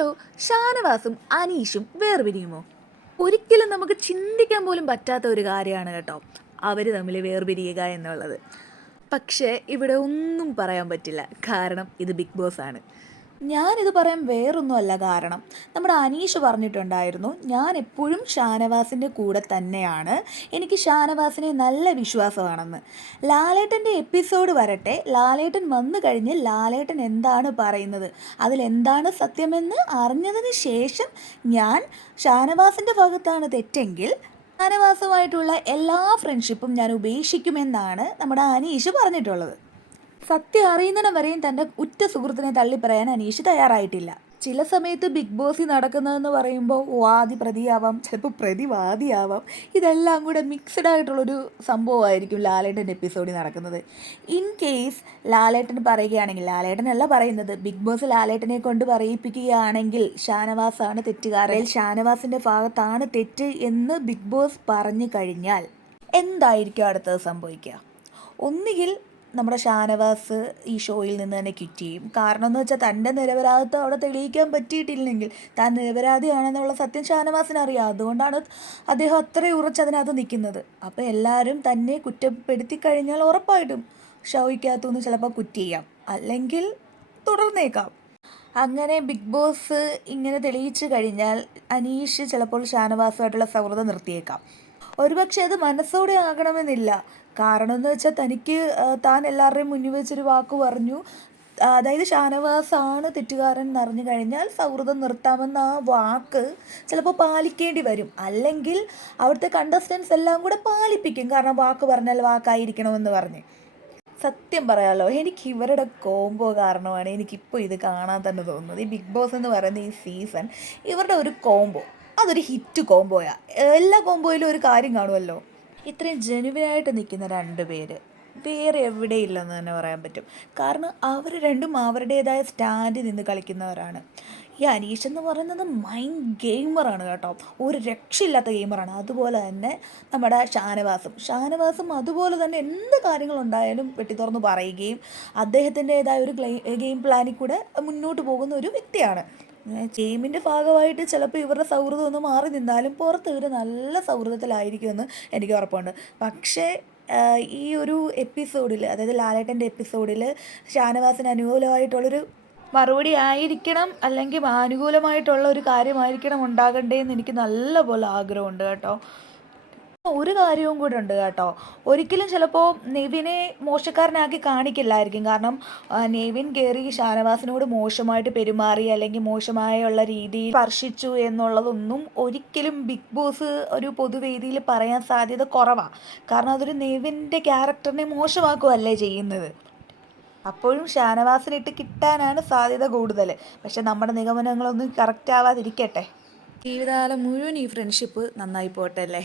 Hello, ഷാനവാസും അനീഷും വേർപിരിയുമോ? ഒരിക്കലും നമുക്ക് ചിന്തിക്കാൻ പോലും പറ്റാത്ത ഒരു കാര്യമാണ് കേട്ടോ അവർ തമ്മിൽ വേർപിരിയുക എന്നുള്ളത്. പക്ഷേ ഇവിടെ ഒന്നും പറയാൻ പറ്റില്ല, കാരണം ഇത് ബിഗ് ബോസ് ആണ്. ഞാനിത് പറയാൻ വേറൊന്നുമല്ല, കാരണം നമ്മുടെ അനീഷ് പറഞ്ഞിട്ടുണ്ടായിരുന്നു, ഞാൻ എപ്പോഴും ഷാനവാസിൻ്റെ കൂടെ തന്നെയാണ്, എനിക്ക് ഷാനവാസിനെ നല്ല വിശ്വാസമാണെന്ന്. ലാലേട്ടൻ്റെ എപ്പിസോഡ് വരട്ടെ, ലാലേട്ടൻ വന്നു കഴിഞ്ഞ് ലാലേട്ടൻ എന്താണ് പറയുന്നത്, അതിലെന്താണ് സത്യമെന്ന് അറിഞ്ഞതിന് ശേഷം ഞാൻ ഷാനവാസിൻ്റെ ഭാഗത്താണ് തെറ്റെങ്കിൽ ഷാനവാസുമായിട്ടുള്ള എല്ലാ ഫ്രണ്ട്ഷിപ്പും ഞാൻ ഉപേക്ഷിക്കുമെന്നാണ് നമ്മുടെ അനീഷ് പറഞ്ഞിട്ടുള്ളത്. സത്യം അറിയുന്നിടം വരെയും തൻ്റെ ഉറ്റ സുഹൃത്തിനെ തള്ളിപ്പറയാൻ അനീഷ് തയ്യാറായിട്ടില്ല. ചില സമയത്ത് ബിഗ് ബോസിൽ നടക്കുന്നതെന്ന് പറയുമ്പോൾ വാദി പ്രതിയാവാം, ചിലപ്പോൾ പ്രതിവാദിയാവാം, ഇതെല്ലാം കൂടെ മിക്സഡ് ആയിട്ടുള്ളൊരു സംഭവമായിരിക്കും ലാലേട്ടൻ്റെ എപ്പിസോഡിൽ നടക്കുന്നത്. ഇൻ കേസ് ലാലേട്ടൻ പറയുകയാണെങ്കിൽ, ലാലേട്ടനല്ല പറയുന്നത്, ബിഗ് ബോസ് ലാലേട്ടനെ കൊണ്ട് പറയിപ്പിക്കുകയാണെങ്കിൽ ഷാനവാസാണ് തെറ്റുകാരൻ, ഷാനവാസിൻ്റെ ഭാഗത്താണ് തെറ്റ് എന്ന് ബിഗ് ബോസ് പറഞ്ഞു കഴിഞ്ഞാൽ എന്തായിരിക്കും അടുത്തത് സംഭവിക്കുക? ഒന്നുകിൽ നമ്മുടെ ഷാനവാസ് ഈ ഷോയിൽ നിന്ന് തന്നെ ക്വിറ്റ് ചെയ്യും. കാരണം എന്ന് വെച്ചാൽ തൻ്റെ നിരപരാധിത്വം അവിടെ തെളിയിക്കാൻ പറ്റിയിട്ടില്ലെങ്കിൽ, താൻ നിരപരാധിയാണെന്നുള്ള സത്യം ഷാനവാസിന് അറിയാം. അതുകൊണ്ടാണ് അദ്ദേഹം അത്രയും ഉറച്ചതിനകത്ത് നിൽക്കുന്നത്. അപ്പോൾ എല്ലാവരും തന്നെ കുറ്റപ്പെടുത്തി കഴിഞ്ഞാൽ ഉറപ്പായിട്ടും ഷോയ്ക്കകത്തുനിന്ന് ചിലപ്പോൾ ക്വിറ്റ് ചെയ്യാം, അല്ലെങ്കിൽ തുടർന്നേക്കാം. അങ്ങനെ ബിഗ് ബോസ് ഇങ്ങനെ തെളിയിച്ചു കഴിഞ്ഞാൽ അനീഷ് ചിലപ്പോൾ ഷാനവാസുമായിട്ടുള്ള സൗഹൃദം നിർത്തിയേക്കാം. ഒരുപക്ഷെ അത് മനസ്സോടെ ആകണമെന്നില്ല. കാരണം എന്ന് വെച്ചാൽ തനിക്ക് താൻ എല്ലാവരുടെയും മുന്നിൽ വെച്ചൊരു വാക്ക് പറഞ്ഞു, അതായത് ഷാനവാസാണ് തെറ്റുകാരൻ എന്നറിഞ്ഞു കഴിഞ്ഞാൽ സൗഹൃദം നിർത്താമെന്ന ആ വാക്ക് ചിലപ്പോൾ പാലിക്കേണ്ടി വരും. അല്ലെങ്കിൽ അവിടുത്തെ കണ്ടസ്റ്റൻസ് എല്ലാം കൂടെ പാലിപ്പിക്കും, കാരണം വാക്ക് പറഞ്ഞാൽ വാക്കായിരിക്കണമെന്ന് പറഞ്ഞ്. സത്യം പറയാമല്ലോ, എനിക്ക് ഇവരുടെ കോംബോ കാരണമാണ് എനിക്കിപ്പോൾ ഇത് കാണാൻ തന്നെ തോന്നുന്നത്. ഈ ബിഗ് ബോസ് എന്ന് പറയുന്ന ഈ സീസൺ, ഇവരുടെ ഒരു കോംബോ, അതൊരു ഹിറ്റ് കോംബോയാണ്. എല്ലാ കോംബോയിലും ഒരു കാര്യം കാണുമല്ലോ. ഇത്രയും ജെനുവിനായിട്ട് നിൽക്കുന്ന രണ്ട് പേര് വേറെ എവിടെയില്ലെന്ന് തന്നെ പറയാൻ പറ്റും. കാരണം അവർ രണ്ടും അവരുടേതായ സ്റ്റാൻഡിൽ നിന്ന് കളിക്കുന്നവരാണ്. ഈ അനീഷ് എന്ന് പറയുന്നത് മൈൻഡ് ഗെയിമറാണ് കേട്ടോ, ഒരു രക്ഷയില്ലാത്ത ഗെയിമറാണ്. അതുപോലെ തന്നെ നമ്മുടെ ഷാനവാസും അതുപോലെ തന്നെ എന്ത് കാര്യങ്ങളുണ്ടായാലും വെട്ടി തുറന്ന് പറയുകയും അദ്ദേഹത്തിൻ്റെതായ ഒരു ഗെയിം പ്ലാനിൽ കൂടെ മുന്നോട്ട് പോകുന്ന ഒരു വ്യക്തിയാണ്. ഗെയിമിൻ്റെ ഭാഗമായിട്ട് ചിലപ്പോൾ ഇവരുടെ സൗഹൃദം ഒന്ന് മാറി നിന്നാലും പുറത്ത് ഇവർ നല്ല സൗഹൃദത്തിലായിരിക്കുമെന്ന് എനിക്ക് ഉറപ്പുണ്ട്. പക്ഷേ ഈ ഒരു എപ്പിസോഡിൽ, അതായത് ലാലേട്ടൻ്റെ എപ്പിസോഡിൽ ഷാനവാസിന് അനുകൂലമായിട്ടുള്ളൊരു മറുപടി ആയിരിക്കണം, അല്ലെങ്കിൽ അനുകൂലമായിട്ടുള്ള ഒരു കാര്യമായിരിക്കണം ഉണ്ടാകണ്ടേന്ന് എനിക്ക് നല്ലപോലെ ആഗ്രഹമുണ്ട് കേട്ടോ. ഒരു കാര്യവും കൂടെ ഉണ്ട് കേട്ടോ, ഒരിക്കലും ചിലപ്പോൾ നെവിനെ മോശക്കാരനാക്കി കാണിക്കില്ലായിരിക്കും. കാരണം നെവിൻ കയറി ഷാനവാസിനോട് മോശമായിട്ട് പെരുമാറി അല്ലെങ്കിൽ മോശമായുള്ള രീതിയിൽ സ്പർശിച്ചു എന്നുള്ളതൊന്നും ഒരിക്കലും ബിഗ് ബോസ് ഒരു പൊതുവേദിയിൽ പറയാൻ സാധ്യത കുറവാണ്. കാരണം അതൊരു നെവിൻ്റെ ക്യാരക്ടറിനെ മോശമാക്കുകയല്ലേ ചെയ്യുന്നത്. അപ്പോഴും ഷാനവാസിനിട്ട് കിട്ടാനാണ് സാധ്യത കൂടുതൽ. പക്ഷെ നമ്മുടെ നിഗമനങ്ങളൊന്നും കറക്റ്റ് ആവാതിരിക്കട്ടെ. ജീവിതകാലം മുഴുവൻ ഈ ഫ്രണ്ട്ഷിപ്പ് നന്നായി പോട്ടെ അല്ലേ.